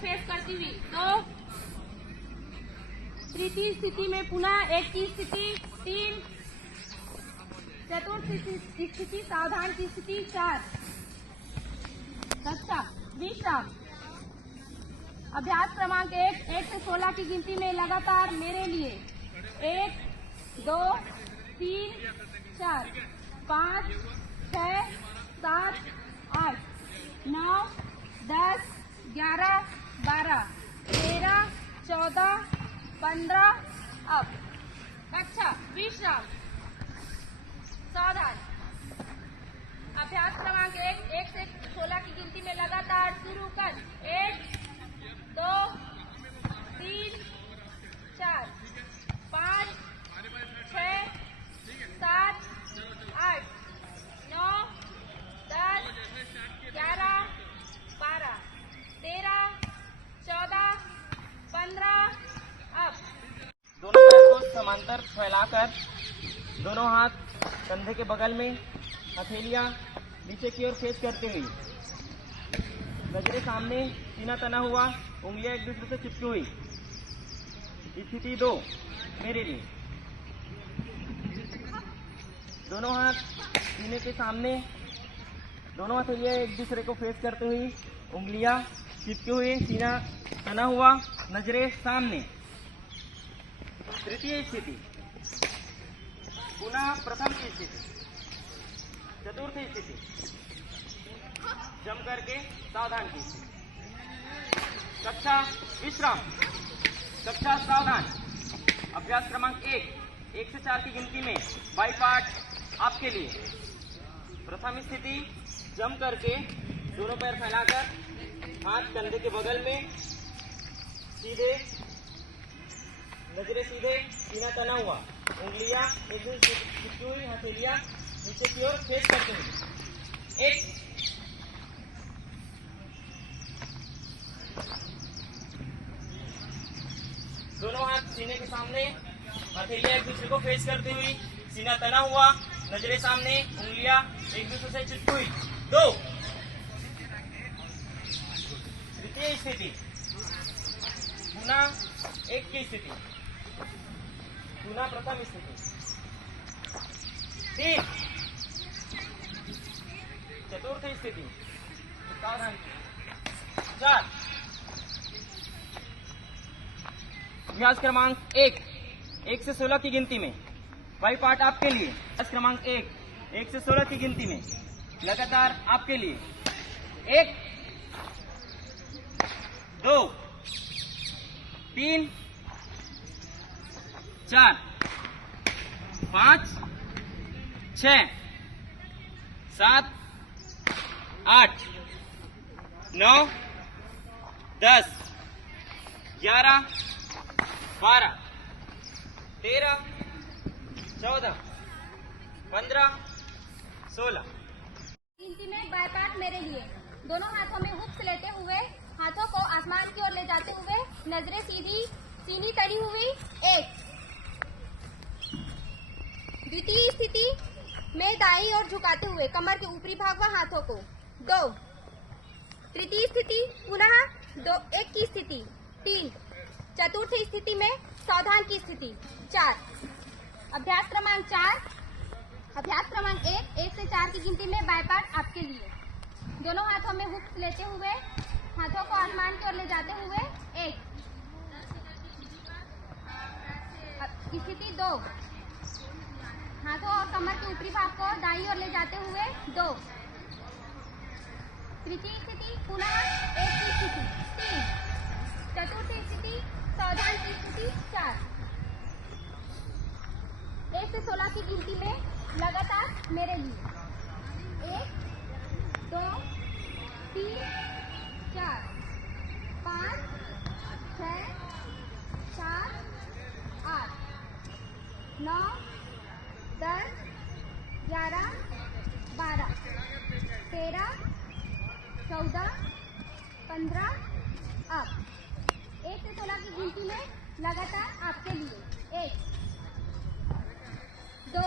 Face करती हुई 2, तृतीय स्थिति में पुनः 1 की स्थिति 3, चतुर्थ स्थिति सावधान की स्थिति 4। कक्षा विश्राम। अभ्यास क्रमांक 1 से 16 की गिनती में लगातार मेरे लिए 1, 2, 3, 4, 5, 6, 7, 8, 9, 10, 11, 12, 13, 14, 15। अब कक्षा विश्राम। सावधान। अभ्यास क्रमांक 1 से 16 की गिनती में लगातार शुरू कर 1, 2, 3, 4, 5, 6, 7, 8, 9, 10, 11, 12, 13, 14, 15। अब दोनों पैर को समांतर फैलाकर दोनों हाथ कंधे के बगल में, हथेलियां नीचे की ओर फेस करते हुए, नजरें सामने, सीना तना हुआ, उंगलियां एक दूसरे से चिपकी हुई। स्थिति 2 मेरे लिए। दोनों हाथ सीने के सामने, दोनों हथेलियां एक दूसरे को फेस करते हुए, उंगलियां चिपकी हुई, सीना तना हुआ, नजरें सामने। तृतीय स्थिति पुनः प्रथम की स्थिति। चतुर्थ स्थिति जम करके सावधान की स्थिति। कक्षा विश्राम। कक्षा सावधान। अभ्यास क्रमांक 1 से 4 की गिनती में बाई पार्ट आपके लिए। प्रथम स्थिति जम करके दोनों पैर फैलाकर, हाथ कंधे के बगल में, सीधे, नजरें सीधे, सीना तना हुआ, उंगलियां एक दूसरे से चिपकी हुई, हथेलियां नीचे की ओर फेस करते हुए। 1, दोनों हाथ सीने के सामने, हथेलियां एक दूसरे को फेस करते हुई, सीना तना हुआ, नजरें सामने, उंगलियां एक दूसरे से चिपकी हुई। 2, तृतीय स्थिति पुनः 1 की स्थिति, पुनः प्रथम स्थिति। 3, चतुर्थ स्थिति सावधान। 4, अभ्यास क्रमांक 1 से 16 की गिनती में बाई पार्ट आपके लिए। अभ्यास क्रमांक 1 से 16 की गिनती में लगातार आपके लिए 1, 2, 3, 4, 5, 6, 7, 8, 9, 10, 11, 12, 13, 14, 15, 16। गिनती में बाई पार्ट मेरे लिए। दोनों हाथों में हुक्स लेते हुए, हाथों को आसमान की ओर ले जाते हुए, नजरें सीधी, सीनी तनी हुई। 1, द्वितीय स्थिति में दाईं ओर झुकाते हुए कमर के ऊपरी भाग व हाथों को। 2, तृतीय स्थिति पुनः 1 की स्थिति। 3, चतुर्थ स्थिति में सावधान की स्थिति। 4, अभ्यास क्रमांक 1 से 4 की गिनती में बाई पार्ट आपके लिए। दोनों हाथों में हुक्स लेते हुए, हाथों को आसमान की ओर ले जाते हुए 1, स्थिति 2, हाथों और कमर के ऊपरी भाग को दाईं ओर ले जाते हुए 2, तृतीय स्थिति पुनः 1 की स्थिति। 3, चतुर्थ स्थिति सावधान की स्थिति। 4, 1 से 16 की गिनती में लगातार मेरे लिए 1, 2, 3, 4, 5, 6, 7, 8, 9, 10, 11, 12, 13, 14, 15। अब 1 से 16 की गिनती में लगातार आपके लिए 1, 2,